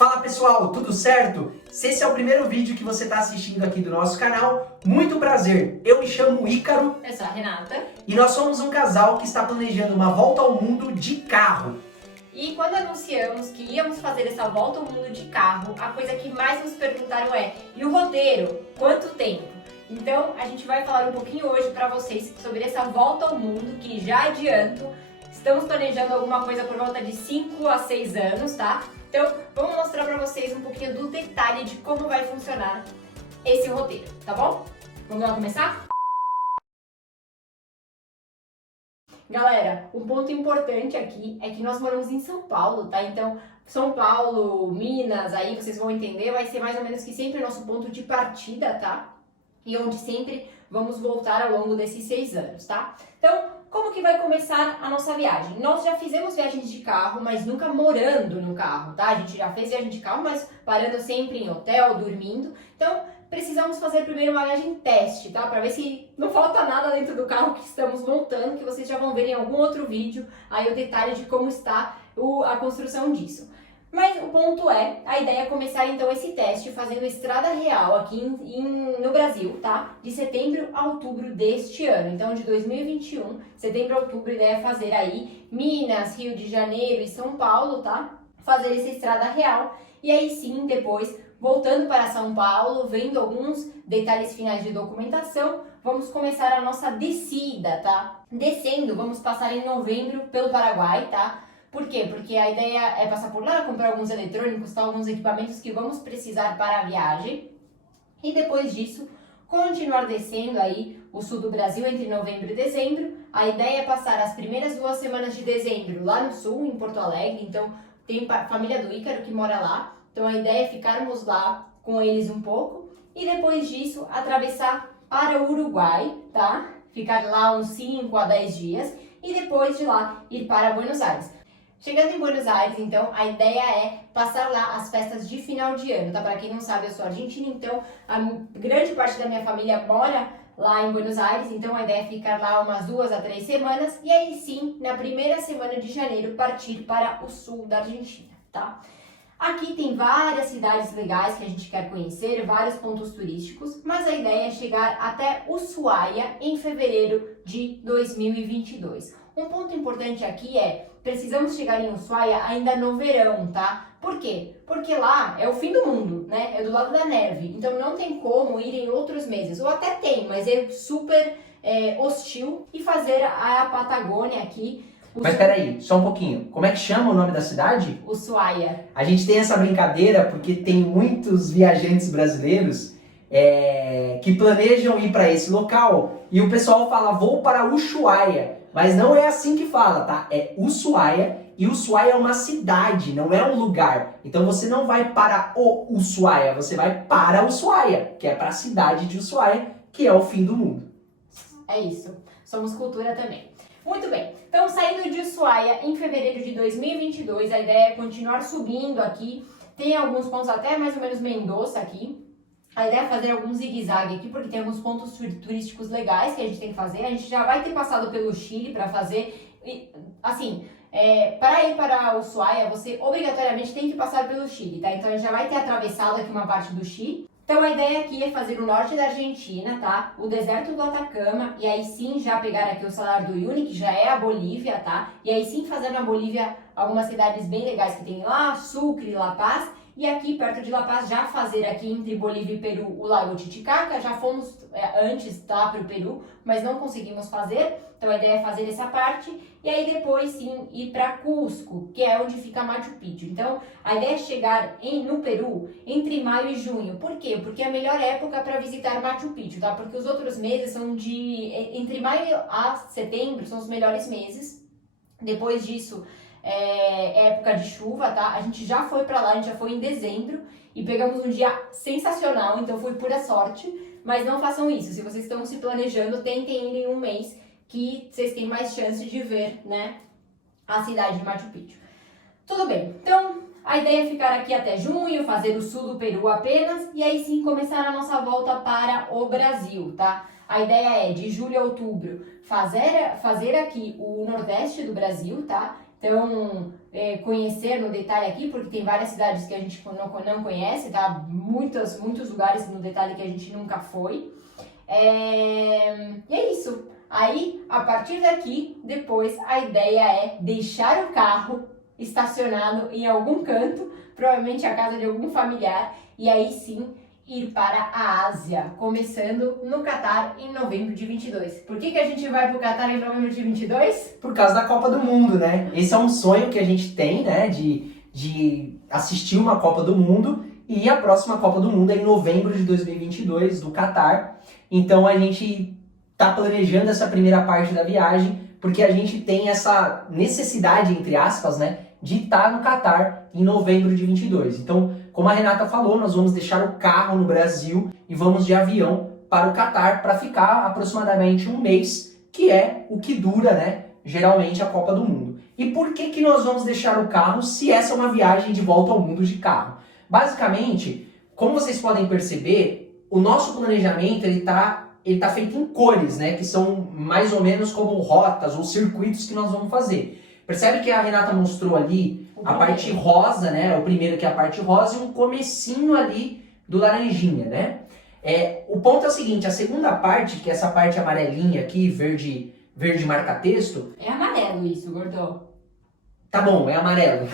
Fala pessoal, tudo certo? Se esse é o primeiro vídeo que você está assistindo aqui do nosso canal, muito prazer! Eu me chamo Ícaro. Eu sou a Renata. E nós somos um casal que está planejando uma volta ao mundo de carro. E quando anunciamos que íamos fazer essa volta ao mundo de carro, a coisa que mais nos perguntaram é: e o roteiro? Quanto tempo? Então a gente vai falar um pouquinho hoje para vocês sobre essa volta ao mundo, que já adianto, estamos planejando alguma coisa por volta de 5 a 6 anos, tá? Então vamos mostrar para vocês um pouquinho do detalhe de como vai funcionar esse roteiro, tá bom? Vamos lá começar? Galera, um ponto importante aqui é que nós moramos em São Paulo, tá? Então, São Paulo, Minas, aí vocês vão entender, vai ser mais ou menos que sempre nosso ponto de partida, tá? E onde sempre vamos voltar ao longo desses 6 anos, tá? Então, como que vai começar a nossa viagem? Nós já fizemos viagens de carro, mas nunca morando no carro, tá? A gente já fez viagem de carro, mas parando sempre em hotel, dormindo. Então, precisamos fazer primeiro uma viagem teste, tá? Para ver se não falta nada dentro do carro que estamos montando, que vocês já vão ver em algum outro vídeo aí o detalhe de como está a construção disso. Mas o ponto é, a ideia é começar então esse teste fazendo estrada real aqui no Brasil, tá? De setembro a outubro deste ano, então de 2021, setembro a outubro, a ideia é fazer aí Minas, Rio de Janeiro e São Paulo, tá? Fazer essa estrada real e aí sim depois voltando para São Paulo, vendo alguns detalhes finais de documentação, vamos começar a nossa descida, tá? Descendo, vamos passar em novembro pelo Paraguai, tá? Por quê? Porque a ideia é passar por lá, comprar alguns eletrônicos, tá? Alguns equipamentos que vamos precisar para a viagem. E depois disso, continuar descendo aí o sul do Brasil entre novembro e dezembro. A ideia é passar as primeiras 2 semanas de dezembro lá no sul, em Porto Alegre. Então, tem a família do Ícaro que mora lá. Então, a ideia é ficarmos lá com eles um pouco. E depois disso, atravessar para o Uruguai, tá? Ficar lá uns 5 a 10 dias. E depois de lá, ir para Buenos Aires. Chegando em Buenos Aires, então, a ideia é passar lá as festas de final de ano, tá? Para quem não sabe, eu sou argentina, então a grande parte da minha família mora lá em Buenos Aires, então a ideia é ficar lá umas 2 a 3 semanas e aí sim, na primeira semana de janeiro, partir para o sul da Argentina, tá? Aqui tem várias cidades legais que a gente quer conhecer, vários pontos turísticos, mas a ideia é chegar até Ushuaia em fevereiro de 2022. Um ponto importante aqui é, precisamos chegar em Ushuaia ainda no verão, tá? Por quê? Porque lá é o fim do mundo, né? É do lado da neve, então não tem como ir em outros meses, ou até tem, mas é super hostil, e fazer a Patagônia aqui. Mas peraí, só um pouquinho. Como é que chama o nome da cidade? Ushuaia. A gente tem essa brincadeira porque tem muitos viajantes brasileiros que planejam ir para esse local e o pessoal fala, vou para Ushuaia. Mas não é assim que fala, tá? É Ushuaia, e Ushuaia é uma cidade, não é um lugar. Então você não vai para o Ushuaia, você vai para Ushuaia, que é para a cidade de Ushuaia, que é o fim do mundo. É isso, somos cultura também. Muito bem, então saindo de Ushuaia em fevereiro de 2022, a ideia é continuar subindo aqui. Tem alguns pontos até mais ou menos Mendoza aqui. A ideia é fazer algum zigue-zague aqui, porque tem alguns pontos turísticos legais que a gente tem que fazer. A gente já vai ter passado pelo Chile para fazer. Assim, para ir para Ushuaia, você obrigatoriamente tem que passar pelo Chile, tá? Então a gente já vai ter atravessado aqui uma parte do Chile. Então a ideia aqui é fazer o norte da Argentina, tá? O deserto do Atacama, e aí sim já pegar aqui o Salar do Uyuni, que já é a Bolívia, tá? E aí sim fazer na Bolívia algumas cidades bem legais que tem lá, Sucre, La Paz. E aqui, perto de La Paz, já fazer aqui entre Bolívia e Peru o Lago Titicaca. Já fomos antes, tá, para o Peru, mas não conseguimos fazer. Então a ideia é fazer essa parte. E aí depois, sim, ir para Cusco, que é onde fica Machu Picchu. Então a ideia é chegar no Peru entre maio e junho. Por quê? Porque é a melhor época para visitar Machu Picchu, tá? Porque os outros meses são entre maio a setembro, são os melhores meses. Depois disso, é época de chuva, tá? A gente já foi pra lá, a gente já foi em dezembro e pegamos um dia sensacional, então foi pura sorte, mas não façam isso. Se vocês estão se planejando, tentem ir em um mês que vocês têm mais chance de ver, né, a cidade de Machu Picchu. Tudo bem, então a ideia é ficar aqui até junho, fazer o sul do Peru apenas e aí sim começar a nossa volta para o Brasil, tá? A ideia é de julho a outubro fazer aqui o nordeste do Brasil, tá? Então, conhecer no detalhe aqui, porque tem várias cidades que a gente não conhece, tá? Muitos lugares no detalhe que a gente nunca foi. E é isso. Aí, a partir daqui, depois, a ideia é deixar o carro estacionado em algum canto, provavelmente a casa de algum familiar, e aí sim ir para a Ásia, começando no Catar em novembro de 22. Por que a gente vai para o Catar em novembro de 22? Por causa da Copa do Mundo, né? Esse é um sonho que a gente tem, né? De assistir uma Copa do Mundo, e a próxima Copa do Mundo é em novembro de 2022, do Catar. Então a gente tá planejando essa primeira parte da viagem, porque a gente tem essa necessidade, entre aspas, né? De estar no Catar em novembro de 22. Então, como a Renata falou, nós vamos deixar o carro no Brasil e vamos de avião para o Catar para ficar aproximadamente um mês, que é o que dura, né, geralmente a Copa do Mundo. E por que nós vamos deixar o carro se essa é uma viagem de volta ao mundo de carro? Basicamente, como vocês podem perceber, o nosso planejamento ele tá feito em cores, né, que são mais ou menos como rotas ou circuitos que nós vamos fazer. Percebe que a Renata mostrou ali a parte rosa, né? O primeiro que é a parte rosa e um comecinho ali do laranjinha, né? O ponto é o seguinte, a segunda parte, que é essa parte amarelinha aqui, verde marca-texto... É amarelo isso, gordão. Tá bom, é amarelo.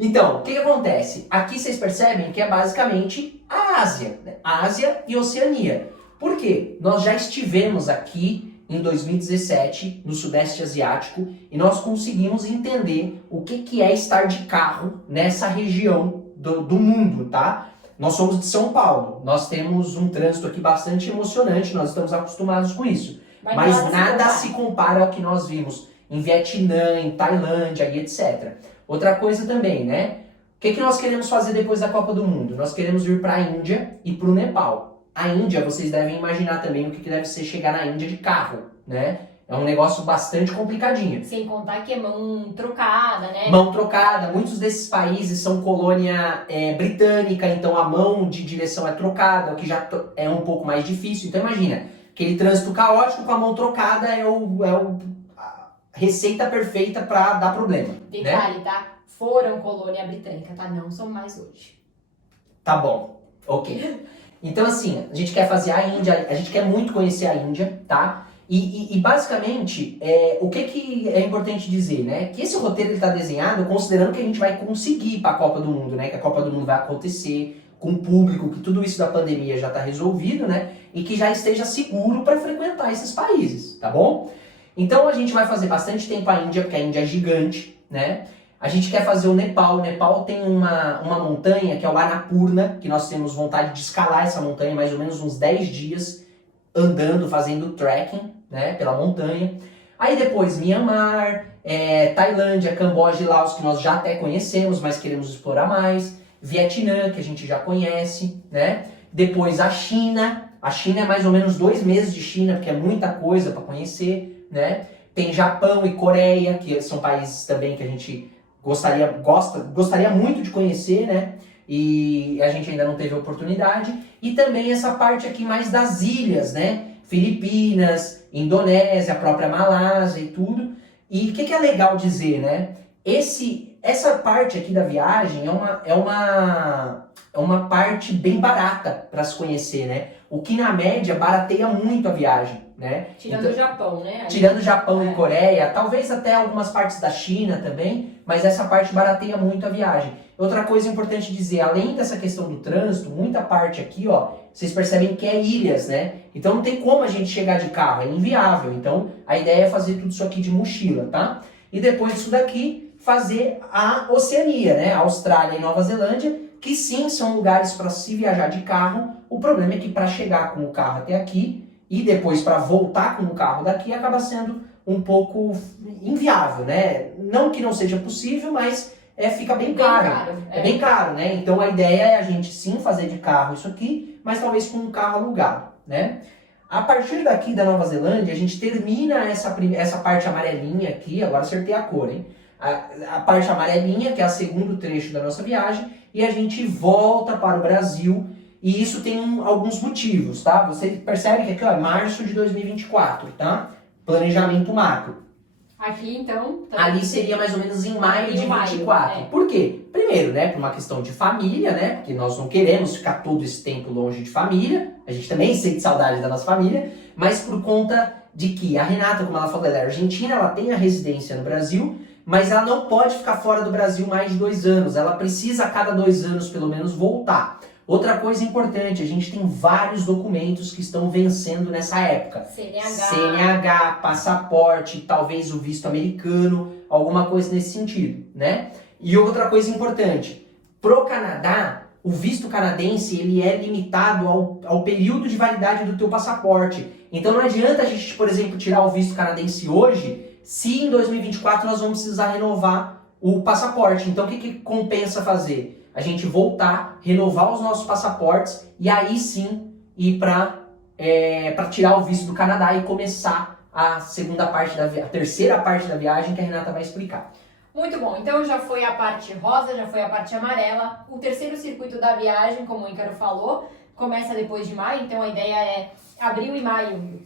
Então, o que acontece? Aqui vocês percebem que é basicamente a Ásia, né? Ásia e Oceania. Por quê? Nós já estivemos aqui em 2017, no Sudeste Asiático, e nós conseguimos entender o que é estar de carro nessa região do mundo, tá? Nós somos de São Paulo, nós temos um trânsito aqui bastante emocionante, nós estamos acostumados com isso. Mas nada se compara ao que nós vimos em Vietnã, em Tailândia e etc. Outra coisa também, né? O que nós queremos fazer depois da Copa do Mundo? Nós queremos ir para a Índia e para o Nepal. A Índia, vocês devem imaginar também o que deve ser chegar na Índia de carro, né? É um negócio bastante complicadinho. Sem contar que é mão trocada, né? Mão trocada. Muitos desses países são colônia britânica, então a mão de direção é trocada, o que já é um pouco mais difícil. Então imagina, aquele trânsito caótico com a mão trocada é a receita perfeita para dar problema. Detalhe, né? tá? Foram colônia britânica, tá? Não são mais hoje. Tá bom, ok. Então, assim, a gente quer fazer a Índia, a gente quer muito conhecer a Índia, tá? E basicamente, o que é importante dizer, né? Que esse roteiro está desenhado considerando que a gente vai conseguir ir para a Copa do Mundo, né? Que a Copa do Mundo vai acontecer com o público, que tudo isso da pandemia já está resolvido, né? E que já esteja seguro para frequentar esses países, tá bom? Então, a gente vai fazer bastante tempo a Índia, porque a Índia é gigante, né? A gente quer fazer o Nepal. O Nepal tem uma montanha que é o Annapurna, que nós temos vontade de escalar essa montanha, mais ou menos uns 10 dias, andando, fazendo trekking, né, pela montanha. Aí depois Myanmar, Tailândia, Camboja e Laos, que nós já até conhecemos, mas queremos explorar mais. Vietnã, que a gente já conhece, né? Depois a China. A China é mais ou menos 2 meses de China, porque é muita coisa para conhecer, né? Tem Japão e Coreia, que são países também que a gente gostaria muito de conhecer, né? E a gente ainda não teve oportunidade. E também essa parte aqui mais das ilhas, né? Filipinas, Indonésia, a própria Malásia e tudo. E o que é legal dizer, né? Essa parte aqui da viagem é uma parte bem barata para se conhecer, né? O que na média barateia muito a viagem, né? Tirando o Japão, né? Tirando o Japão e Coreia, talvez até algumas partes da China também, mas essa parte barateia muito a viagem. Outra coisa importante dizer, além dessa questão do trânsito, muita parte aqui, ó, vocês percebem que é ilhas, né? Então não tem como a gente chegar de carro, é inviável. Então a ideia é fazer tudo isso aqui de mochila, tá? E depois disso daqui, fazer a Oceania, né? Austrália e Nova Zelândia, que sim são lugares para se viajar de carro. O problema é que para chegar com o carro até aqui e depois para voltar com o carro daqui acaba sendo um pouco inviável, né? Não que não seja possível, mas fica bem caro. É bem caro, né? Então a ideia é a gente sim fazer de carro isso aqui, mas talvez com um carro alugado, né? A partir daqui da Nova Zelândia, a gente termina essa parte amarelinha aqui, agora acertei a cor, hein? A parte amarelinha, que é o segundo trecho da nossa viagem, e a gente volta para o Brasil, e isso tem alguns motivos, tá? Você percebe que aqui ó, é março de 2024, tá? Planejamento macro. Aqui, então... Ali seria mais ou menos em maio de maio, 24. Por quê? Primeiro, né, por uma questão de família, né, porque nós não queremos ficar todo esse tempo longe de família, a gente também sente saudade da nossa família, mas por conta de que a Renata, como ela falou, ela é argentina, ela tem a residência no Brasil, mas ela não pode ficar fora do Brasil mais de 2 anos, ela precisa a cada 2 anos pelo menos voltar. Outra coisa importante, a gente tem vários documentos que estão vencendo nessa época. CNH, passaporte, talvez o visto americano, alguma coisa nesse sentido, né? E outra coisa importante, pro Canadá, o visto canadense ele é limitado ao período de validade do teu passaporte. Então não adianta a gente, por exemplo, tirar o visto canadense hoje, se em 2024 nós vamos precisar renovar o passaporte. Então o que compensa fazer? A gente voltar, renovar os nossos passaportes e aí sim ir para tirar o visto do Canadá e começar a terceira parte da viagem que a Renata vai explicar. Muito bom, então já foi a parte rosa, já foi a parte amarela. O terceiro circuito da viagem, como o Ícaro falou, começa depois de maio, então a ideia é abril e maio.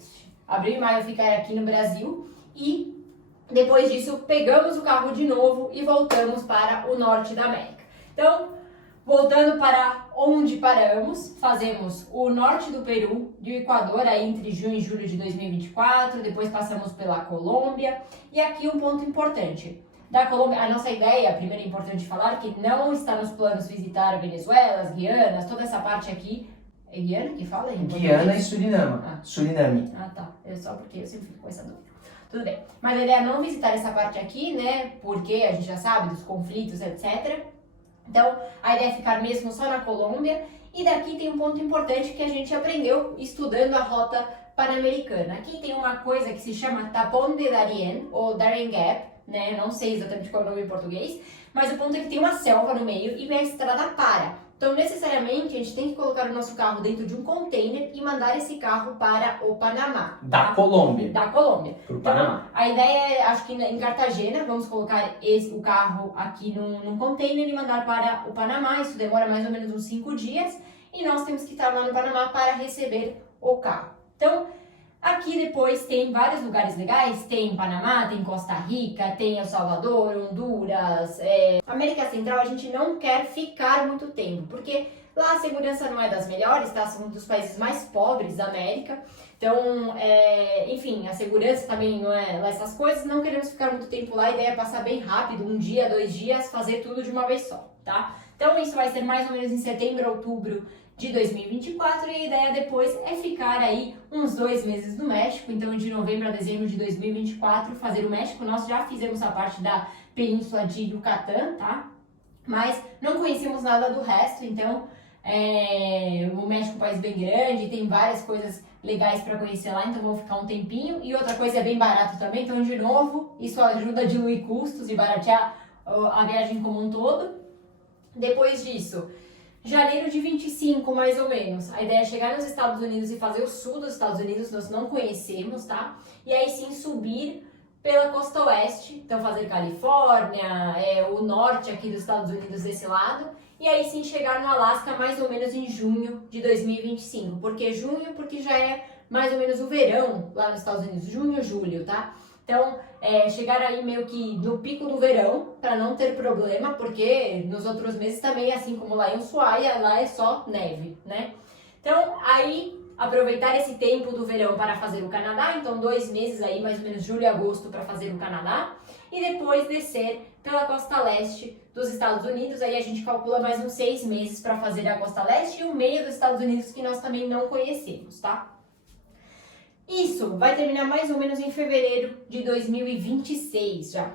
Abril e maio ficar aqui no Brasil e depois disso pegamos o carro de novo e voltamos para o norte da América. Então, voltando para onde paramos, fazemos o norte do Peru, do Equador, aí entre junho e julho de 2024, depois passamos pela Colômbia, e aqui um ponto importante. Da Colômbia, a nossa ideia, primeiro é importante falar, que não está nos planos visitar Venezuela, Guianas, toda essa parte aqui. É Guiana que fala? Guiana e Suriname. Suriname. Ah, tá. É só porque eu sempre fico com essa dúvida. Tudo bem. Mas a ideia é não visitar essa parte aqui, né? Porque a gente já sabe dos conflitos, etc. Então, a ideia é ficar mesmo só na Colômbia. E daqui tem um ponto importante que a gente aprendeu estudando a rota pan-americana. Aqui tem uma coisa que se chama Tapón de Darien, ou Darien Gap, né? Eu não sei exatamente qual é o nome em português, mas o ponto é que tem uma selva no meio e a estrada para. Então, necessariamente, a gente tem que colocar o nosso carro dentro de um container e mandar esse carro para o Panamá. Da Colômbia. Da Colômbia. Para o Panamá. A ideia é, acho que em Cartagena, vamos colocar o carro aqui num container e mandar para o Panamá. Isso demora mais ou menos uns 5 dias e nós temos que estar lá no Panamá para receber o carro. Então, aqui depois tem vários lugares legais, tem Panamá, tem Costa Rica, tem El Salvador, Honduras, América Central. A gente não quer ficar muito tempo, porque lá a segurança não é das melhores, tá? São um dos países mais pobres da América, então, enfim, a segurança também não é lá essas coisas, não queremos ficar muito tempo lá, a ideia é passar bem rápido, 1 dia, 2 dias, fazer tudo de uma vez só, tá? Então isso vai ser mais ou menos em setembro, outubro de 2024 e a ideia depois é ficar aí uns 2 meses no México, então de novembro a dezembro de 2024 fazer o México. Nós já fizemos a parte da península de Yucatán, tá? Mas não conhecemos nada do resto, então o México é um país bem grande, tem várias coisas legais para conhecer lá, então vamos ficar um tempinho. E outra coisa, é bem barato também, então de novo isso ajuda a diluir custos e baratear a viagem como um todo. Depois disso, janeiro de 25, mais ou menos. A ideia é chegar nos Estados Unidos e fazer o sul dos Estados Unidos, nós não conhecemos, tá? E aí sim subir pela costa oeste, então fazer Califórnia, o norte aqui dos Estados Unidos desse lado. E aí sim chegar no Alasca mais ou menos em junho de 2025. Por que junho? Porque já é mais ou menos o verão lá nos Estados Unidos, junho, julho, tá? Então, chegar aí meio que no pico do verão, para não ter problema, porque nos outros meses também, assim como lá em Ushuaia, lá é só neve, né? Então, aí, aproveitar esse tempo do verão para fazer o Canadá, então 2 meses aí, mais ou menos julho e agosto, para fazer o Canadá, e depois descer pela costa leste dos Estados Unidos, aí a gente calcula mais uns 6 meses para fazer a costa leste e o meio dos Estados Unidos que nós também não conhecemos, tá? Isso vai terminar mais ou menos em fevereiro de 2026 já.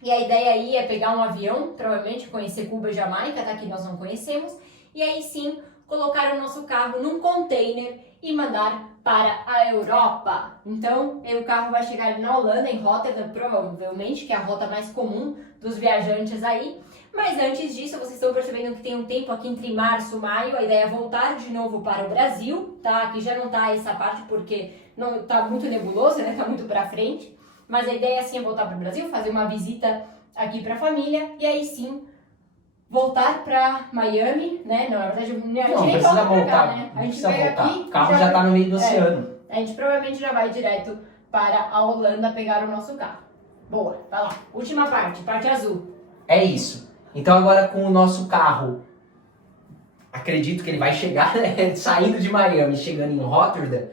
E a ideia aí é pegar um avião, provavelmente conhecer Cuba e Jamaica, tá? Que nós não conhecemos. E aí sim, colocar o nosso carro num container e mandar para a Europa. Então, o carro vai chegar na Holanda, em Rotterdam, provavelmente, que é a rota mais comum dos viajantes aí. Mas antes disso, vocês estão percebendo que tem um tempo aqui entre março e maio. A ideia é voltar de novo para o Brasil, tá? Aqui já não tá essa parte porque não tá muito nebuloso, né? Tá muito pra frente. Mas a ideia sim é voltar para o Brasil, fazer uma visita aqui para a família e aí sim voltar para Miami, né? Não, na verdade, a gente nem volta pra cá, né? A gente veio aqui, o carro já tá no meio do oceano. A gente provavelmente já vai direto para a Holanda pegar o nosso carro. Boa, vai lá. Última parte azul. É isso. Então agora com o nosso carro, acredito que ele vai chegar, né? Saindo de Miami, chegando em Rotterdam,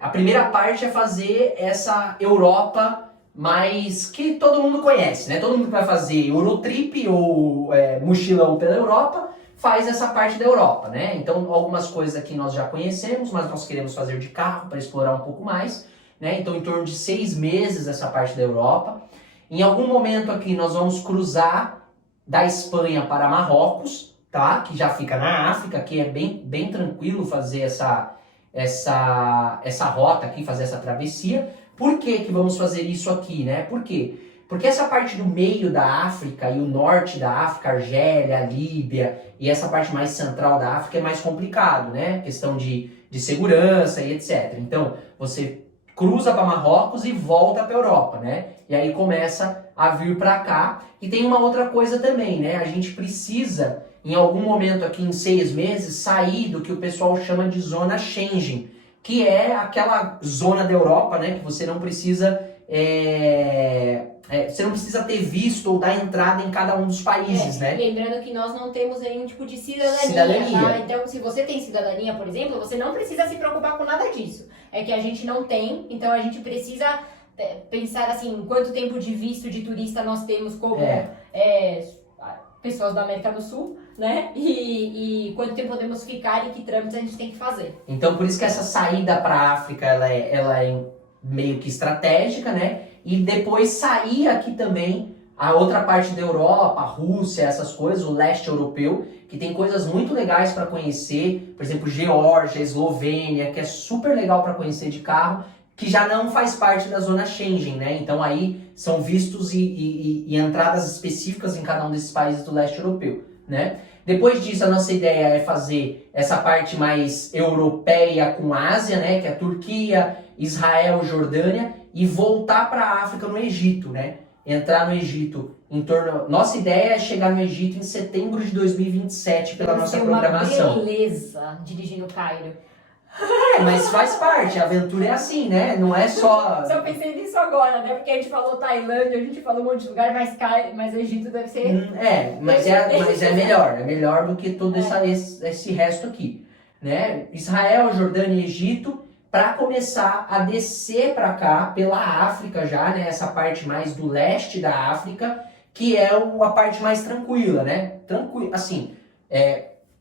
a primeira parte é fazer essa Europa mais que todo mundo conhece, né? Todo mundo que vai fazer Eurotrip ou mochilão pela Europa faz essa parte da Europa, né? Então algumas coisas aqui nós já conhecemos, mas nós queremos fazer de carro para explorar um pouco mais, né? Então em torno de 6 meses essa parte da Europa. Em algum momento aqui nós vamos cruzar da Espanha para Marrocos, tá? Que já fica na África, que é bem tranquilo fazer essa rota aqui, fazer essa travessia. Por que vamos fazer isso aqui, né? Por quê? Porque essa parte do meio da África e o norte da África, Argélia, Líbia e essa parte mais central da África é mais complicado, né? Questão de segurança e etc. Então, você cruza para Marrocos e volta para Europa, né? E aí começa a vir para cá. E tem uma outra coisa também, né? A gente precisa, em algum momento aqui em 6 meses, sair do que o pessoal chama de zona Schengen, que é aquela zona da Europa, né? Que você não precisa você não precisa ter visto ou dar entrada em cada um dos países, né? Lembrando que nós não temos nenhum tipo de cidadania. Tá? Então, se você tem cidadania, por exemplo, você não precisa se preocupar com nada disso. É que a gente não tem, então a gente precisa pensar assim, quanto tempo de visto de turista nós temos como pessoas da América do Sul, né? E quanto tempo podemos ficar e que trâmites a gente tem que fazer. Então, por isso que essa saída para a África, ela é meio que estratégica, né? E depois sair aqui também a outra parte da Europa, a Rússia, essas coisas, o leste europeu, que tem coisas muito legais para conhecer, por exemplo, Geórgia, Eslovênia, que é super legal para conhecer de carro, que já não faz parte da zona Schengen, né? Então aí são vistos e entradas específicas em cada um desses países do leste europeu, né? Depois disso, a nossa ideia é fazer essa parte mais europeia com a Ásia, né? Que é a Turquia, Israel, Jordânia, e voltar para a África no Egito, né? Entrar no Egito em torno... Nossa ideia é chegar no Egito em setembro de 2027 pela nossa programação. Uma beleza dirigir no Cairo. Mas faz parte, a aventura é assim, né? Não é só... Só pensei nisso agora, né? Porque a gente falou Tailândia, a gente falou um monte de lugar, mas o Egito deve ser... Mas é melhor do que todo esse resto aqui, né? Israel, Jordânia e Egito, para começar a descer para cá, pela África já, né? Essa parte mais do leste da África, que é a parte mais tranquila, né? Assim,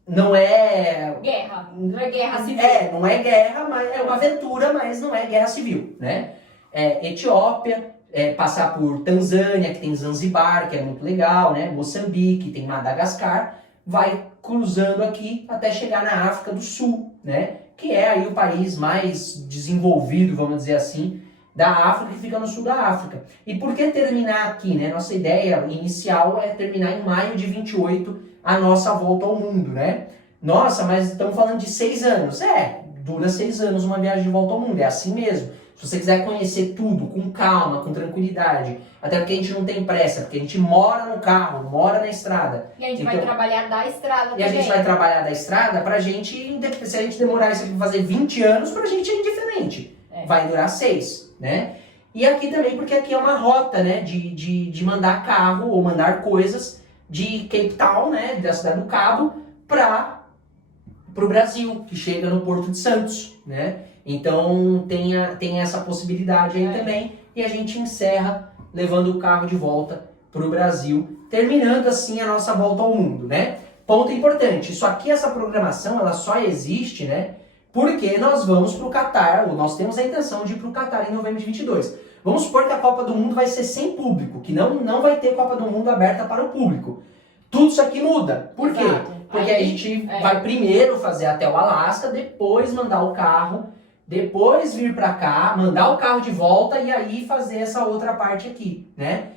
não é... Guerra, não é guerra civil. Não é guerra, mas é uma aventura, mas não é guerra civil, né? Etiópia, passar por Tanzânia, que tem Zanzibar, que é muito legal, né? Moçambique, tem Madagascar, vai cruzando aqui até chegar na África do Sul, né? Que é aí o país mais desenvolvido, vamos dizer assim, da África, que fica no sul da África. E por que terminar aqui, né? Nossa ideia inicial é terminar em maio de 28 a nossa volta ao mundo, né? Nossa, mas estamos falando de 6 anos. Dura 6 anos uma viagem de volta ao mundo, é assim mesmo. Se você quiser conhecer tudo com calma, com tranquilidade, até porque a gente não tem pressa, porque a gente mora no carro, mora na estrada. E a gente vai trabalhar da estrada também. E a gente vai trabalhar da estrada pra gente, se a gente demorar isso aqui pra fazer 20 anos, pra gente é indiferente. Vai durar 6, né? E aqui também, porque aqui é uma rota, né, de mandar carro ou mandar coisas de Cape Town, né, da cidade do Cabo, para o Brasil, que chega no Porto de Santos, né? Então tem essa possibilidade aí também, e a gente encerra levando o carro de volta para o Brasil, terminando assim a nossa volta ao mundo, né? Ponto importante, isso aqui, essa programação, ela só existe, né? Porque nós vamos para o Catar, ou nós temos a intenção de ir para o Catar em novembro de 22. Vamos supor que a Copa do Mundo vai ser sem público, que não vai ter Copa do Mundo aberta para o público. Tudo isso aqui muda. Por quê? Porque a gente vai primeiro fazer até o Alasca, depois mandar o carro, depois vir para cá, mandar o carro de volta e aí fazer essa outra parte aqui, né?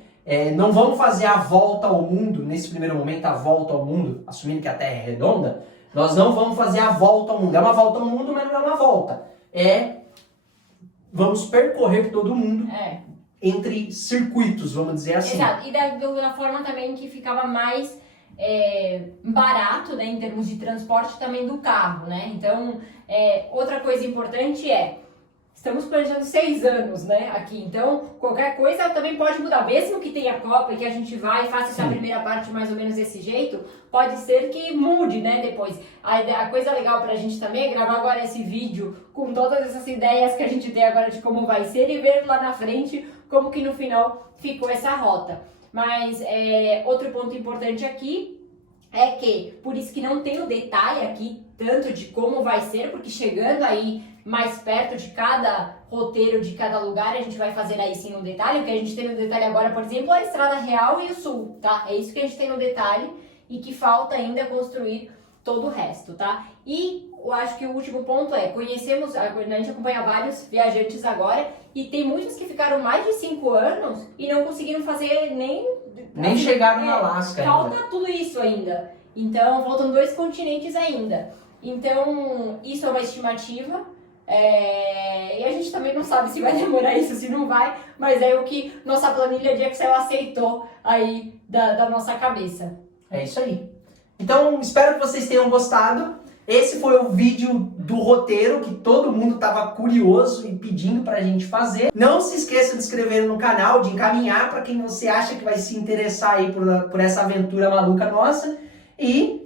Não vamos fazer a volta ao mundo, nesse primeiro momento, a volta ao mundo, assumindo que a Terra é redonda, nós não vamos fazer a volta ao mundo. É uma volta ao mundo, mas não é uma volta. Vamos percorrer todo mundo entre circuitos, vamos dizer assim. Exato, e da forma também que ficava mais barato, né, em termos de transporte também do carro, né? Então, outra coisa importante estamos planejando 6 anos, né, aqui. Então, qualquer coisa também pode mudar. Mesmo que tenha Copa e que a gente vai e faça essa primeira parte mais ou menos desse jeito, pode ser que mude, né, depois. A coisa legal pra gente também é gravar agora esse vídeo com todas essas ideias que a gente tem agora de como vai ser e ver lá na frente como que no final ficou essa rota. Mas outro ponto importante aqui é que, por isso que não tem o detalhe aqui, tanto de como vai ser, porque chegando aí mais perto de cada roteiro, de cada lugar, a gente vai fazer aí sim um detalhe. O que a gente tem no detalhe agora, por exemplo, é a Estrada Real e o Sul, tá? É isso que a gente tem no detalhe e que falta ainda construir todo o resto, tá? E eu acho que o último ponto é, a gente acompanha vários viajantes agora e tem muitos que ficaram mais de 5 anos e não conseguiram fazer Nem chegaram no Alasca falta ainda. tudo isso ainda. Então, faltam 2 continentes ainda. Então, isso é uma estimativa. E a gente também não sabe se vai demorar isso, se não vai, mas é o que nossa planilha de Excel aceitou aí da nossa cabeça. É isso aí. Então, espero que vocês tenham gostado. Esse foi o vídeo do roteiro que todo mundo estava curioso e pedindo pra gente fazer. Não se esqueça de se inscrever no canal, de encaminhar para quem você acha que vai se interessar aí por essa aventura maluca nossa. E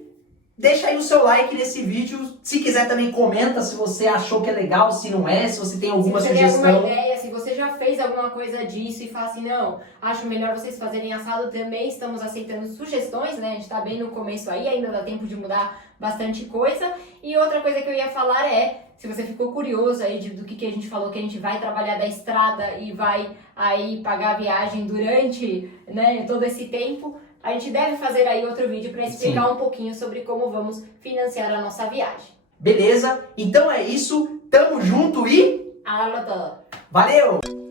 deixa aí o seu like nesse vídeo. Se quiser também comenta se você achou que é legal, se não é, se você tem alguma sugestão. Se você tem alguma ideia, se você já fez alguma coisa disso e fala assim, não, acho melhor vocês fazerem assado, também estamos aceitando sugestões, né? A gente tá bem no começo aí, ainda dá tempo de mudar bastante coisa. E outra coisa que eu ia falar é, se você ficou curioso aí do que a gente falou, que a gente vai trabalhar da estrada e vai aí pagar a viagem durante, né, todo esse tempo, a gente deve fazer aí outro vídeo para explicar um pouquinho sobre como vamos financiar a nossa viagem. Beleza? Então é isso. Tamo junto e... Alô, valeu!